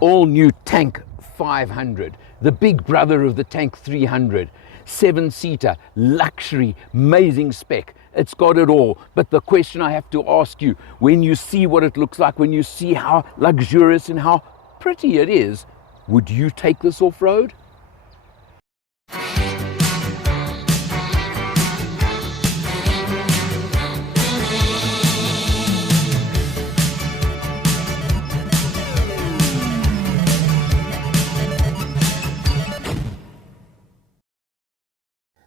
All new Tank 500, the big brother of the Tank 300, 7-seater, luxury, amazing spec. It's got it all. But the question I have to ask you, when you see what it looks like, when you see how luxurious and how pretty it is, would you take this off-road?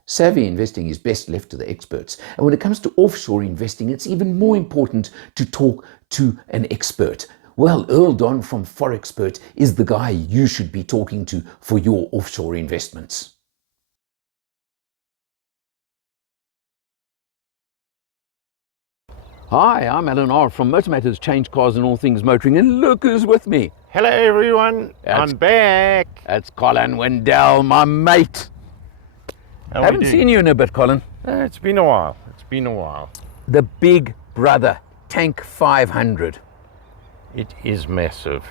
Savvy investing is best left to the experts. And when it comes to offshore investing, it's even more important to talk to an expert. Well, Earl Don from Forexpert is the guy you should be talking to for your offshore investments. Hi, I'm Alan R. from MotorMatters, CHANGECARS and all things motoring, and look who's with me. Hello everyone, I'm back. That's Colin Wendell, my mate. Haven't seen you in a bit, Colin. It's been a while. The big brother, Tank 500. It is massive.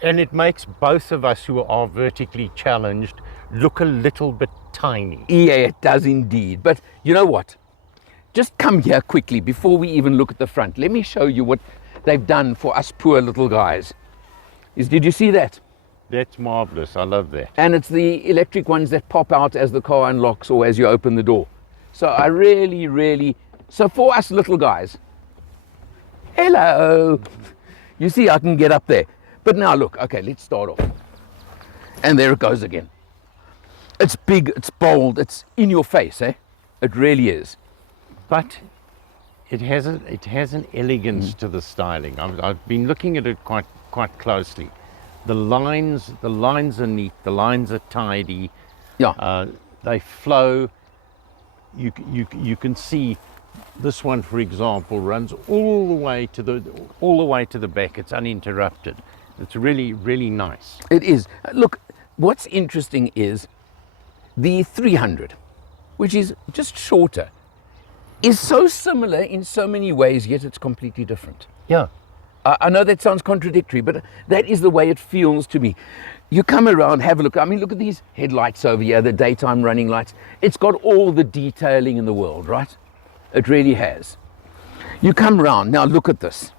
And it makes both of us who are vertically challenged look a little bit tiny. Yeah, it does indeed. But you know what? Just come here quickly before we even look at the front. Let me show you what they've done for us poor little guys. Did you see that? That's marvelous. I love that. And it's the electric ones that pop out as the car unlocks or as you open the door. So I really, so for us little guys, hello. You see, I can get up there. But now look, okay, let's start off. And there it goes again. It's big, it's bold, it's in your face, eh? It really is. But it has an elegance to the styling. I've been looking at it quite closely. The lines are neat. The lines are tidy. Yeah. They flow. You can see this one, for example, runs all the way to the back. It's uninterrupted. It's really nice. It is. Look, what's interesting is the 300, which is just shorter, is so similar in so many ways, yet it's completely different. Yeah. I know that sounds contradictory, but that is the way it feels to me. You come around, have a look. I mean, look at these headlights over here, the daytime running lights. It's got all the detailing in the world, right? It really has. You come around, now look at this.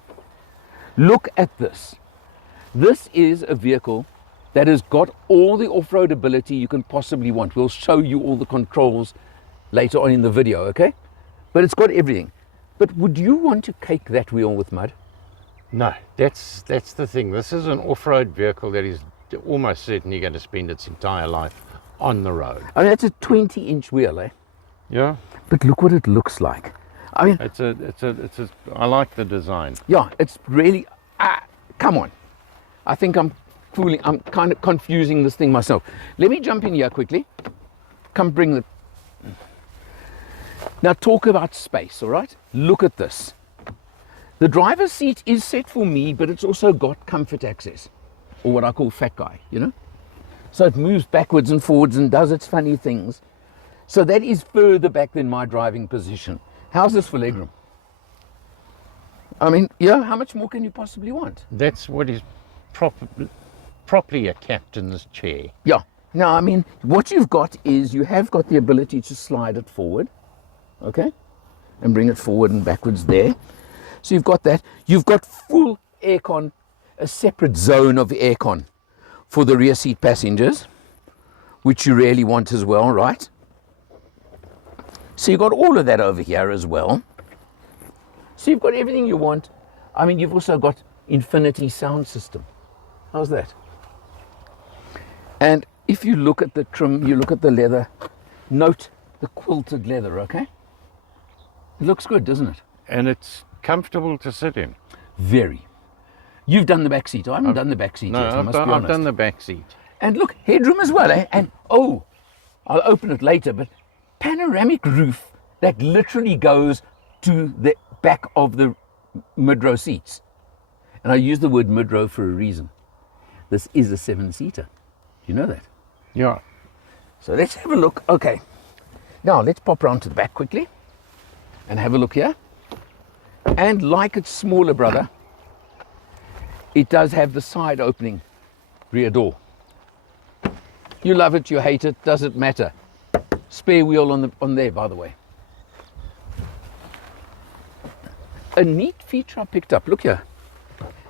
Look at this. This is a vehicle that has got all the off-road ability you can possibly want. We'll show you all the controls later on in the video, okay? But it's got everything. But would you want to cake that wheel with mud? No, that's the thing. This is an off-road vehicle that is almost certainly going to spend its entire life on the road. I mean, that's a 20-inch wheel, eh? Yeah. But look what it looks like. I mean, I like the design. Yeah, it's really, come on. I think I'm kind of confusing this thing myself. Let me jump in here quickly. Come bring the, now talk about space, all right? Look at this. The driver's seat is set for me, but it's also got comfort access, or what I call fat guy, you know? So it moves backwards and forwards and does its funny things. So that is further back than my driving position. How's this for legroom? I mean, yeah, how much more can you possibly want? That's what is properly a captain's chair. Yeah. Now, I mean, what you've got is you have got the ability to slide it forward, okay? And bring it forward and backwards there. So you've got that. You've got full aircon, a separate zone of aircon for the rear seat passengers, which you really want as well, right? So you've got all of that over here as well. So you've got everything you want. I mean, you've also got infinity sound system. How's that? And if you look at the trim, you look at the leather, note the quilted leather, okay? It looks good, doesn't it? And it's comfortable to sit in. Very. You've done the back seat. I haven't done the back seat no, yet, I must be I've honest. done the back seat. And look, headroom as well, eh? And oh, I'll open it later, but panoramic roof that literally goes to the back of the mid-row seats. And I use the word mid-row for a reason. This is a 7-seater. You know that? Yeah. So let's have a look. Okay. Now let's pop round to the back quickly and have a look here. And like its smaller brother, it does have the side opening rear door. You love it, you hate it, doesn't matter. Spare wheel on there, by the way. A neat feature I picked up, look here.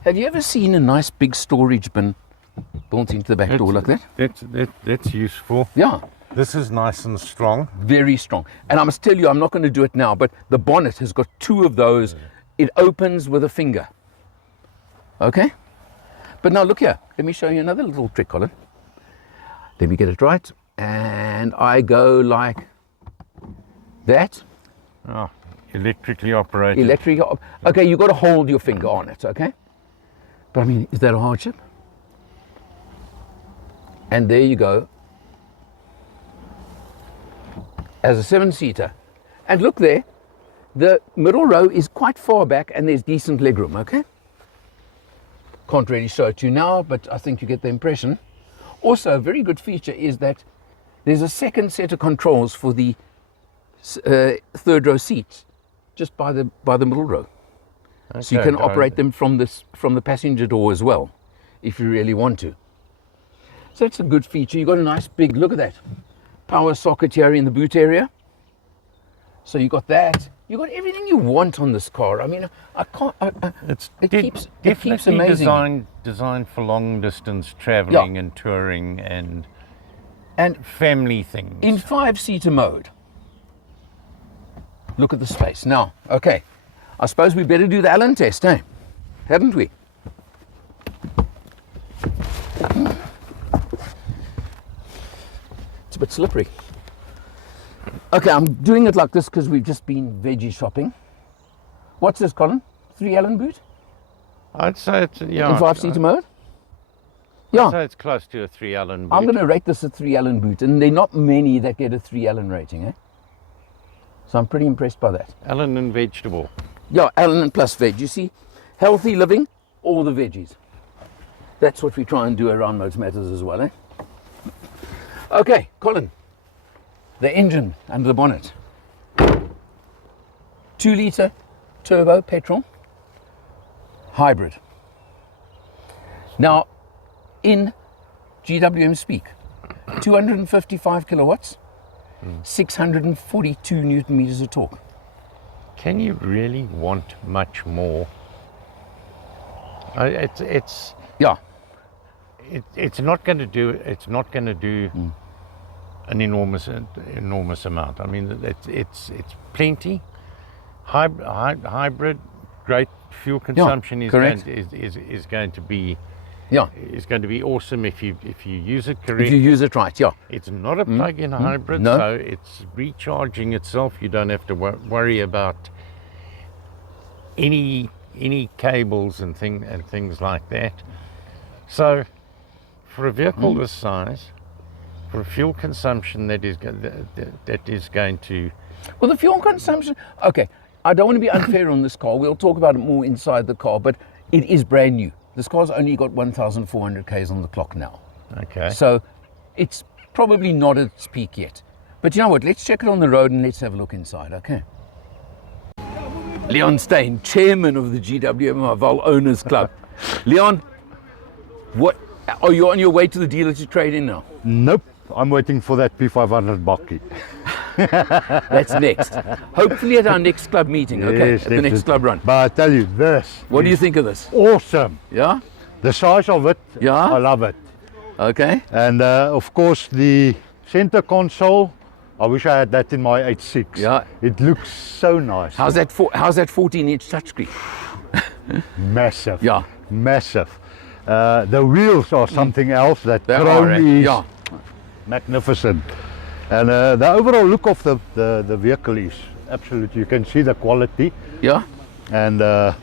Have you ever seen a nice big storage bin built into the back door like that? That's useful. Yeah, This is nice and strong. very strong. And I must tell you, I'm not going to do it now, but the bonnet has got two of those. It opens with a finger. Okay? But now look here. Let me show you another little trick, Colin. Let me get it right. And I go like that. Oh, electrically operated. Okay, you've got to hold your finger on it, okay? But I mean, is that a hardship? And there you go. As a 7-seater. And look there, the middle row is quite far back and there's decent legroom, okay? Can't really show it to you now, but I think you get the impression. Also, a very good feature is that there's a second set of controls for the third row seats, just by the middle row. Okay, so you can operate them from the passenger door as well, if you really want to. So that's a good feature. You've got a nice big, look at that, power socket here in the boot area. So you got that. You got everything you want on this car. I mean, I can't. It keeps amazing. Designed for long distance traveling and touring and family things. In 5-seater mode. Look at the space. Now, okay. I suppose we better do the Allen test, eh? Haven't we? It's a bit slippery. Okay, I'm doing it like this because we've just been veggie shopping. What's this, Colin? 3 Allen boot? I'd say it's, In 5-seater mode? Yeah. I'd say it's close to a 3 Allen boot. I'm going to rate this a 3 Allen boot, and there are not many that get a 3 Allen rating, eh? So I'm pretty impressed by that. Allen and vegetable. Yeah, Allen and plus veg. You see, healthy living, all the veggies. That's what we try and do around MotorMatters as well, eh? Okay, Colin. The engine under the bonnet. 2-litre turbo petrol hybrid. Now, in GWM speak, 255 kilowatts, 642 newton meters of torque. Can you really want much more? It's not going to do. It's not going to do an enormous amount. I mean, it's plenty. Hybrid, great fuel consumption is going to be. Yeah, is going to be awesome if you use it correctly. If you use it right, yeah. It's not a plug-in hybrid, so it's recharging itself. You don't have to worry about any cables and things like that. So, for a vehicle this size, for a fuel consumption that is going to, well, the fuel consumption. Okay, I don't want to be unfair on this car. We'll talk about it more inside the car, but it is brand new. This car's only got 1,400 Ks on the clock now. Okay. So it's probably not at its peak yet. But you know what? Let's check it on the road and let's have a look inside, okay? Leon Steyn, chairman of the GWM Haval Owners Club. Leon, what are you on your way to the dealer to trade in now? Nope, I'm waiting for that P500 bakkie. That's next. Hopefully at our next club meeting, okay? Yes, at the next club run. But I tell you, this. What do you think of this? Awesome. Yeah? The size of it, Yeah? I love it. Okay. And of course the center console, I wish I had that in my 86. Yeah. It looks so nice. How's that 14-inch touchscreen? Massive. Yeah. Massive. The wheels are something else. That They chrome are, eh? is Yeah. magnificent. And the overall look of the vehicle is absolute. You can see the quality. Yeah? And I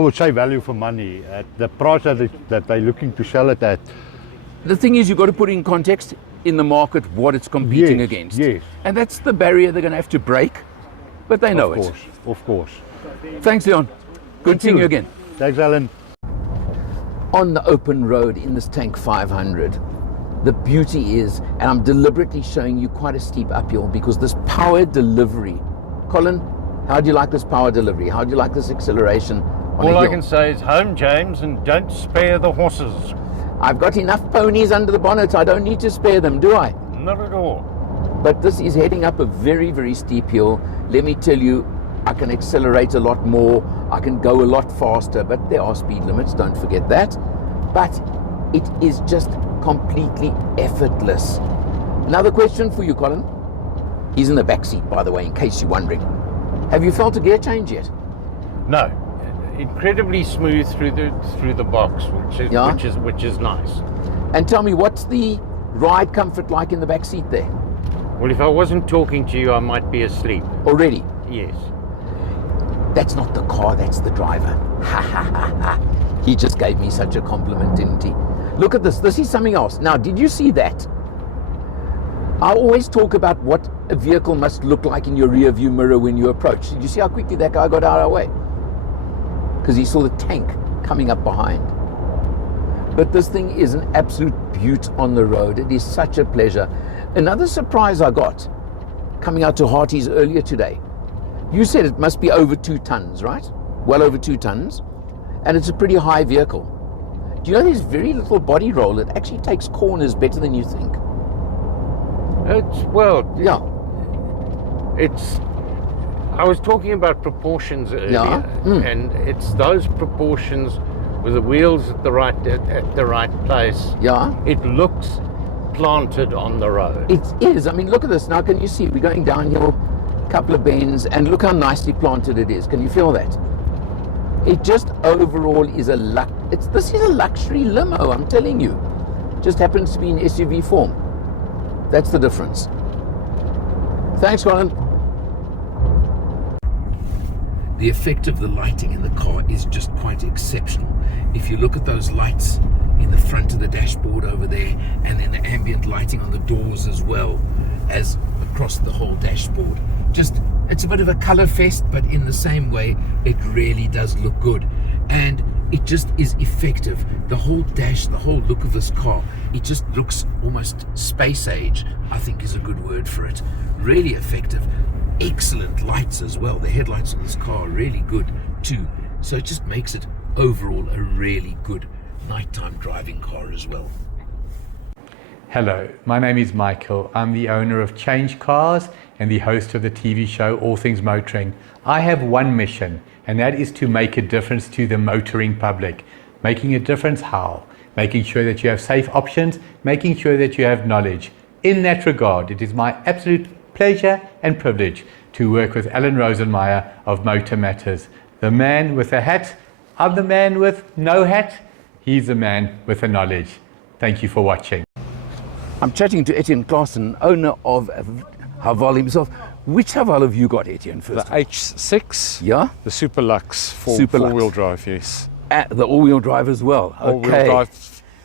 would say value for money at the price that they're looking to sell it at. The thing is, you've got to put in context in the market what it's competing against. Yes. And that's the barrier they're going to have to break, but they know it. Of course. Thanks, Leon. Good seeing you again. Thanks, Alan. On the open road in this Tank 500, the beauty is, and I'm deliberately showing you quite a steep uphill because this power delivery. Colin, how do you like this power delivery? How do you like this acceleration? on a All I hill. can say is home, James, and don't spare the horses. I've got enough ponies under the bonnet. I don't need to spare them, do I? Not at all. But this is heading up a very, very steep hill. Let me tell you, I can accelerate a lot more. I can go a lot faster, but there are speed limits, don't forget that. But it is just completely effortless. Another question for you, Colin. He's in the back seat, by the way, in case you're wondering. Have you felt a gear change yet? No, incredibly smooth through the box, Yeah? which is nice. And tell me, what's the ride comfort like in the back seat there? Well, if I wasn't talking to you, I might be asleep. Already? Yes. That's not the car, that's the driver. Ha ha ha ha. He just gave me such a compliment, didn't he? Look at this. This is something else. Now, did you see that? I always talk about what a vehicle must look like in your rear view mirror when you approach. Did you see how quickly that guy got out of our way? Because he saw the tank coming up behind. But this thing is an absolute beaut on the road. It is such a pleasure. Another surprise I got coming out to Harty's earlier today. You said it must be over 2 tons, right? Well over 2 tons. And it's a pretty high vehicle. Do you know there's very little body roll? It actually takes corners better than you think. Yeah. I was talking about proportions earlier, Yeah. and it's those proportions with the wheels at the right place. Yeah. It looks planted on the road. It is. I mean, look at this. Now, can you see? We're going downhill, a couple of bends, and look how nicely planted it is. Can you feel that? It just overall is this is a luxury limo, I'm telling you. Just happens to be in SUV form. That's the difference. Thanks, Colin. The effect of the lighting in the car is just quite exceptional. If you look at those lights in the front of the dashboard over there, and then the ambient lighting on the doors as well as across the whole dashboard. It's a bit of a color fest, but in the same way, it really does look good. And it just is effective. The whole dash, the whole look of this car, it just looks almost space age, I think is a good word for it. Really effective. Excellent lights as well. The headlights on this car are really good too. So it just makes it overall a really good nighttime driving car as well. Hello, my name is Michael. I'm the owner of CHANGECARS and the host of the TV show All Things Motoring. I have one mission, and that is to make a difference to the motoring public. Making a difference how? Making sure that you have safe options, making sure that you have knowledge. In that regard, it is my absolute pleasure and privilege to work with Alan Rosenmeyer of MotorMatters. The man with a hat, I'm the man with no hat, he's the man with the knowledge. Thank you for watching. I'm chatting to Etienne Claassen, owner of Haval himself. Which Haval have you got, Etienne, The first? H6, Yeah? the Super Lux, Super Lux. four-wheel drive, yes. The all-wheel drive as well. All-wheel Okay. drive,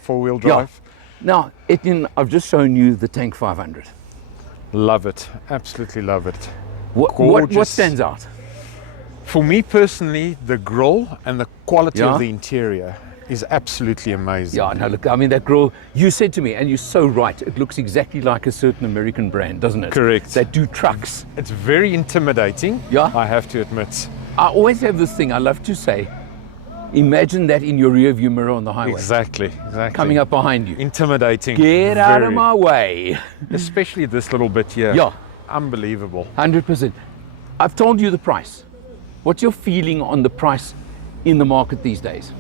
four-wheel drive. Now, Etienne, I've just shown you the Tank 500. Love it, absolutely love it. What Gorgeous. stands out? For me personally, the grille and the quality Yeah? of the interior is absolutely amazing. Yeah, no, look, I mean, that grill, you said to me, and you're so right, it looks exactly like a certain American brand, doesn't it? Correct. That do trucks. It's very intimidating, Yeah? I have to admit. I always have this thing I love to say, imagine that in your rear view mirror on the highway. Exactly. Coming up behind you. Intimidating. Get out of very. my way. Especially this little bit here. Yeah. Unbelievable. 100%. I've told you the price. What's your feeling on the price in the market these days?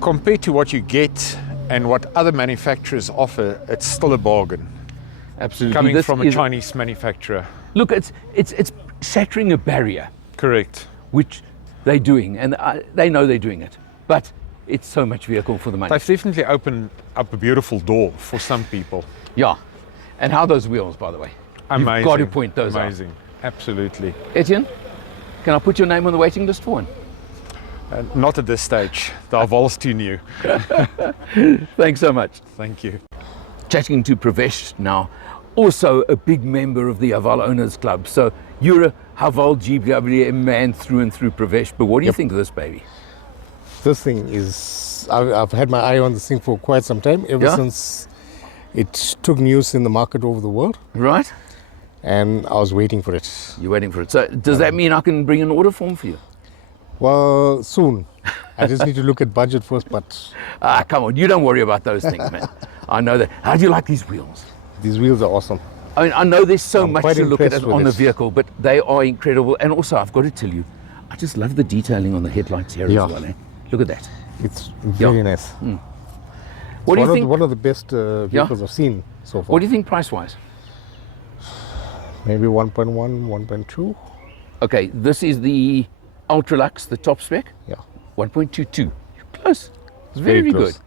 Compared to what you get and what other manufacturers offer, it's still a bargain. Absolutely. Coming This from a is- Chinese manufacturer. Look, it's shattering a barrier, Correct. which they're doing, and they know they're doing it. But it's so much vehicle for the money. They've definitely opened up a beautiful door for some people. Yeah. And how are those wheels, by the way? Amazing. You've got to point those out. Amazing. Absolutely. Etienne, can I put your name on the waiting list for one? Not at this stage. The Haval's too new. Thanks so much. Thank you. Chatting to Pravesh now, also a big member of the Haval Owners Club. So you're a Haval GWM man through and through, Pravesh. But what do you think of this baby? This thing is, I've had my eye on this thing for quite some time, ever Yeah? since it took news in the market over the world, Right? and I was waiting for it. You're waiting for it. So does that mean I can bring an order form for you? Well, soon. I just need to look at budget first, but Ah, come on, you don't worry about those things, man. I know that. How do you like these wheels? these wheels are awesome. I mean, I know there's so I'm much quite to look at impressed with on the it. vehicle, but they are incredible. And also, I've got to tell you, I just love the detailing on the headlights here Yeah. as well. Eh? Look at that. It's very nice. What do you One think? of one of the best vehicles I've seen so far. What do you think price-wise? Maybe 1.1, 1.2. Okay, this is the Ultralux, the top spec. Yeah, 1.22. You're close. It's very close. good.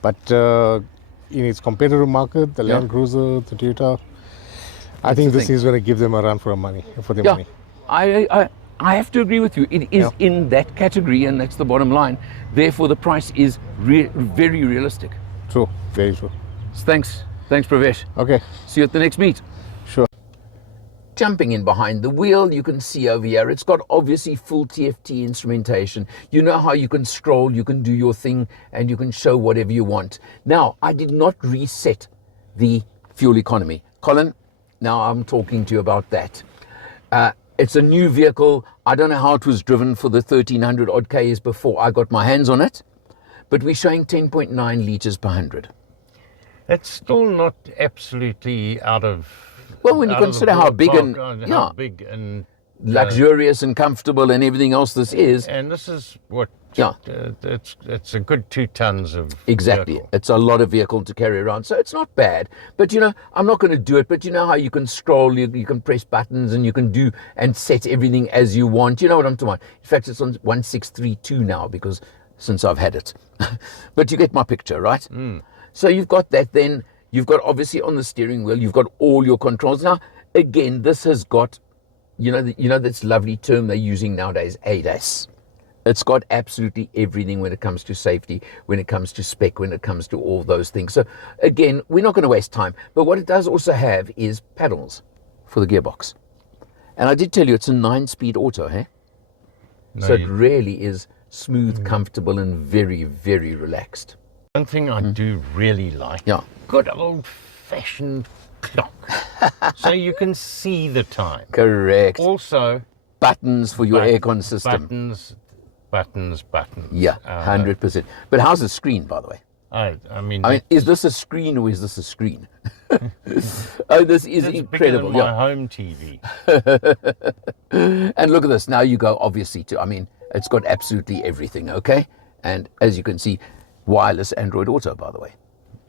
But in its competitive market, the Yeah. Land Cruiser, the Toyota, I That's think the this thing. is going to give them a run for money. Yeah, Money. I have to agree with you. It is in that category, and that's the bottom line. Therefore, the price is very realistic. True, very true. Thanks, Pravesh. Okay, See you at the next meet. sure. Jumping in behind the wheel, you can see over here, it's got obviously full TFT instrumentation. You know how you can scroll, you can do your thing, and you can show whatever you want. Now, I did not reset the fuel economy. Colin, now I'm talking to you about that. It's a new vehicle. I don't know how it was driven for the 1300 odd Ks before I got my hands on it, but we're showing 10.9 litres per 100. It's still not absolutely out of. Well, when you out of consider the how big and- ballpark, yeah. how big and Luxurious and comfortable and everything else this is. and this is what. Yeah. It's a good 2 tons of. Exactly. vehicle. It's a lot of vehicle to carry around. So it's not bad. But, you know, I'm not going to do it. But you know how you can scroll, you can press buttons and you can do and set everything as you want. You know what I'm talking about. In fact, it's on 1632 now because since I've had it. But you get my picture, right? So you've got that then. You've got obviously on the steering wheel, you've got all your controls. Now, again, this has got, you know this lovely term they're using nowadays, ADAS. It's got absolutely everything when it comes to safety, when it comes to spec, when it comes to all those things. So again, we're not going to waste time. But what it does also have is paddles for the gearbox. And I did tell you it's a 9-speed auto, eh? No, So it really is smooth, comfortable, and very, very relaxed. One thing I do really like. Yeah. Good old-fashioned clock, so you can see the time. Correct. Also, Buttons for your aircon system. Buttons. Yeah, 100%. But how's the screen, by the way? I mean, Is this a screen or is this a screen? Oh, this is it's incredible. bigger than my Yeah. home TV. And look at this. Now you go, obviously, to, I mean, it's got absolutely everything, okay? And as you can see, wireless Android Auto, by the way.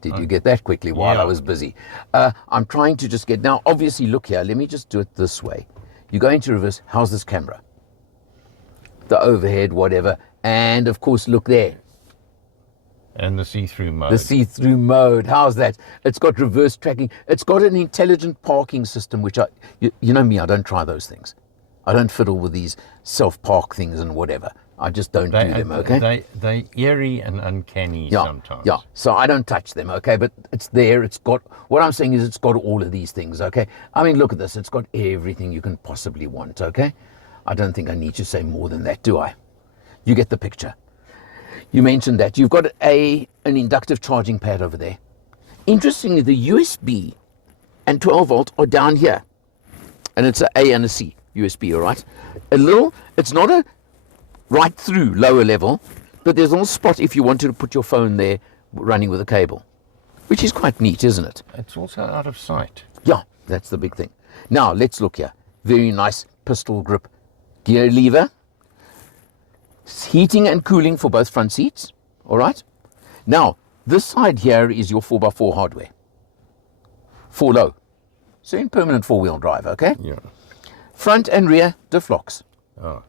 Did you get that quickly while I Yeah. was busy? I'm trying to just get, now obviously look here, let me just do it this way. You go into reverse, how's this camera? The overhead, whatever. And of course, look there, And the see-through mode. the see-through mode. How's that? It's got reverse tracking. It's got an intelligent parking system, which you know me, I don't try those things. I don't fiddle with these self-park things and whatever. I just don't do them, okay? They eerie and uncanny Yeah, sometimes. yeah. So I don't touch them, okay? But it's there. It's got, what I'm saying is it's got all of these things, okay? I mean, look at this. It's got everything you can possibly want, okay? I don't think I need to say more than that, do I? You get the picture. You mentioned that. You've got an inductive charging pad over there. Interestingly, the USB and 12 volt are down here. And it's a A and a C USB, all right? It's not a right through lower level, but there's a little spot if you wanted to put your phone there running with a cable, which is quite neat, isn't it? It's also out of sight. Yeah, that's the big thing. Now, let's look here. Very nice pistol grip gear lever. Heating and cooling for both front seats, all right? Now, this side here is your 4x4 hardware. 4 low. So in permanent 4-wheel drive, okay? Yeah. Front and rear diff locks. Oh.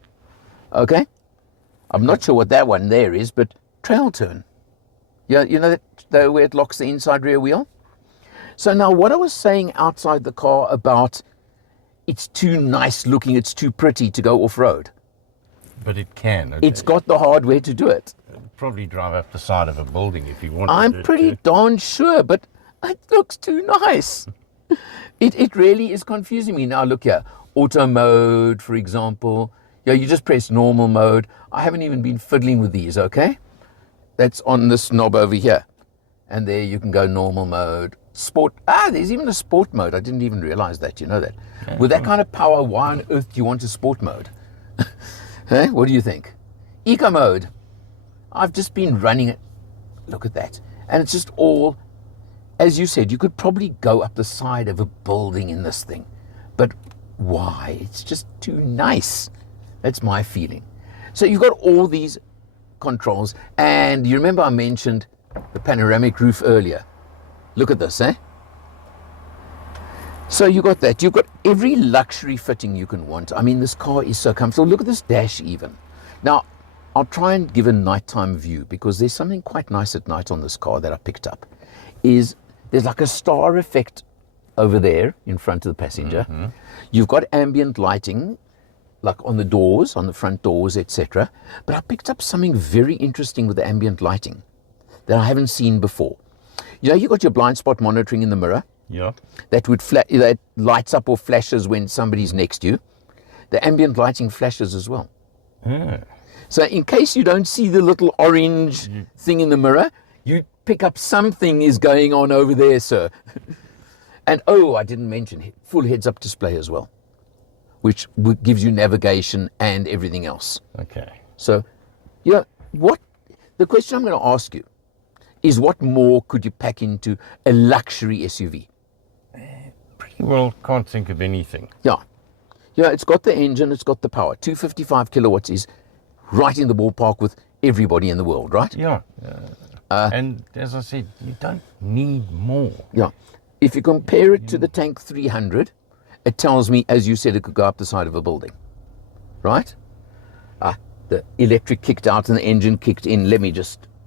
Okay? I'm not sure what that one there is, but trail turn. Yeah, you know that where it locks the inside rear wheel? So now what I was saying outside the car about it's too nice looking, it's too pretty to go off-road. But it can. It's got the hardware to do it. Probably drive up the side of a building if you wanted I'm to. pretty darn sure, but it looks too nice. It really is confusing me. Now look here, auto mode, for example. Yeah, you just press normal mode. I haven't even been fiddling with these, okay? That's on this knob over here. And there you can go normal mode. Sport. There's even a sport mode. I didn't even realize that, you know that. Yeah, With that kind of power, why on earth do you want a sport mode? Hey, what do you think? Eco mode. I've just been running it. Look at that. And it's just all, as you said, you could probably go up the side of a building in this thing. But why? It's just too nice. That's my feeling. So you've got all these controls. And you remember I mentioned the panoramic roof earlier. Look at this, eh? So you got that. You've got every luxury fitting you can want. I mean, this car is so comfortable. Look at this dash even. Now, I'll try and give a nighttime view because there's something quite nice at night on this car that I picked up. There's like a star effect over there in front of the passenger. Mm-hmm. You've got ambient lighting, like on the doors, on the front doors, etc. But I picked up something very interesting with the ambient lighting that I haven't seen before. You know, you got your blind spot monitoring in the mirror. Yeah. That lights up or flashes when somebody's next to you. The ambient lighting flashes as well. Yeah. So in case you don't see the little orange thing in the mirror, you pick up something is going on over there, sir. And I didn't mention full heads-up display as well, which gives you navigation and everything else. Okay. So, the question I'm going to ask you is what more could you pack into a luxury SUV? Pretty well can't think of anything. Yeah. Yeah, it's got the engine, it's got the power. 255 kilowatts is right in the ballpark with everybody in the world, right? Yeah. And as I said, you don't need more. Yeah. If you compare it to the Tank 300, it tells me, as you said, it could go up the side of a building, right? The electric kicked out and the engine kicked in.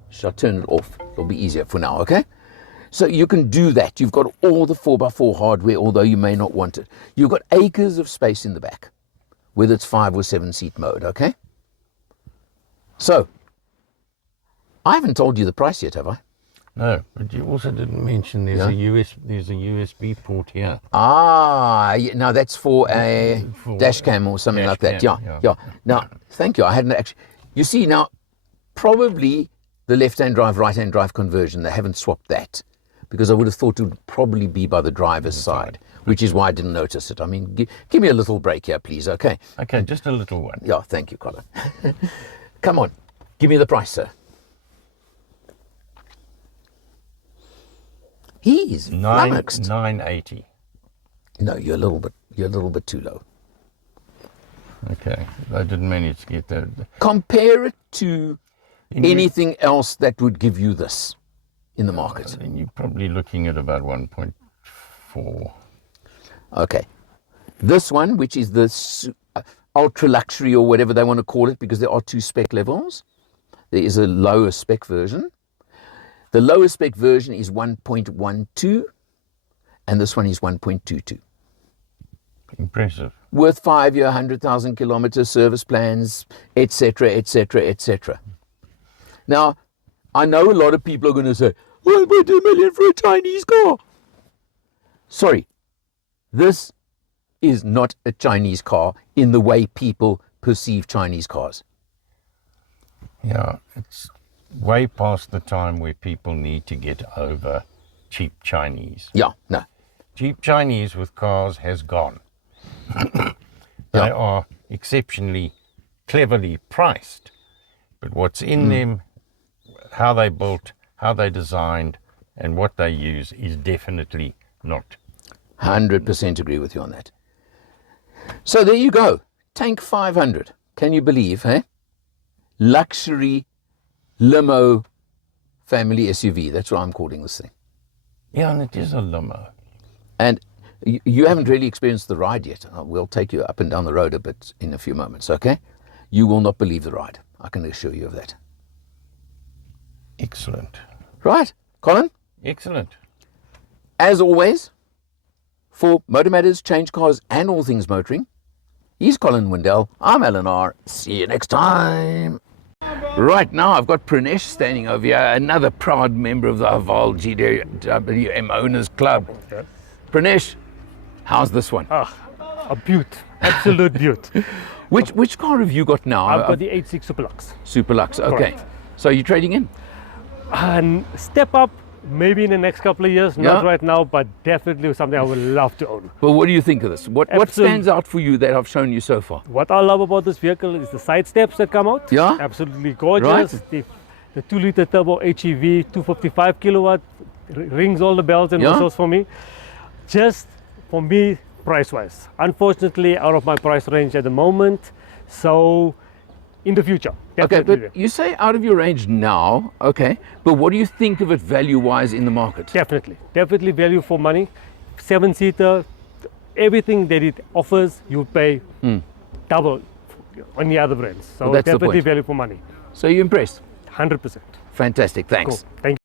Shall I turn it off? It'll be easier for now, okay? So you can do that. You've got all the 4x4 hardware, although you may not want it. You've got acres of space in the back, whether it's 5 or 7 seat mode, okay? So, I haven't told you the price yet, have I? No, but you also didn't mention there's a USB port here. Now that's for a dash cam or something like that. Yeah. Now, thank you. I hadn't actually. You see, now, probably the left-hand drive, right-hand drive conversion, they haven't swapped that because I would have thought it would probably be by the driver's side, which is why I didn't notice it. I mean, give me a little break here, please, okay? Okay, just a little one. Yeah, thank you, Colin. Come on, give me the price, sir. He's flummoxed. 980. No, you're a little bit too low. Okay, I didn't manage to get that. Compare it to anything else that would give you this in the market. Then you're probably looking at about 1.4. Okay. This one, which is the ultra luxury or whatever they want to call it, because there are 2 spec levels. There is a lower spec version. The lower spec version is 1.12 and this one is 1.22. Impressive. Worth 5-year, 100,000 kilometer service plans, etc., etc., etc. Now, I know a lot of people are going to say, 1.2 million for a Chinese car. Sorry, this is not a Chinese car in the way people perceive Chinese cars. Yeah, it's way past the time where people need to get over cheap Chinese. Yeah, no. Cheap Chinese with cars has gone. They are exceptionally cleverly priced, but what's in them, how they built, how they designed, and what they use is definitely not. 100% agree with you on that. So there you go. Tank 500. Can you believe, eh? Luxury limo family SUV. That's what I'm calling this thing. Yeah, and it is a limo. And you haven't really experienced the ride yet. We'll take you up and down the road a bit in a few moments, okay? You will not believe the ride. I can assure you of that. Excellent. Right, Colin? Excellent. As always, for MotorMatters, Change Cars, and all things motoring, he's Colin Wendell. I'm Alan R. See you next time. Right now, I've got Pranesh standing over here, another proud member of the Haval GWM Owners Club. Okay. Pranesh, how's this one? A beaut, absolute beaut. Which car have you got now? I've got the 86 Superlux. Superlux, okay. Correct. So you're trading in? And step up, maybe in the next couple of years, not Yeah. right now, but definitely something I would love to own. Well, what do you think of this? What stands out for you that I've shown you so far? What I love about this vehicle is the side steps that come out. Yeah? Absolutely gorgeous. Right. The The 2-liter turbo HEV, 255 kilowatt, rings all the bells and Yeah. whistles for me. Just for me, price-wise. Unfortunately, out of my price range at the moment. So, in the future, Okay, definitely. but you say out of your range now, okay, but what do you think of it value-wise in the market? Definitely value for money. 7-seater, everything that it offers, you pay double on the other brands. So Well, that's the definitely point. value for money. So you're impressed? 100%. Fantastic, thanks. Cool. Thank you.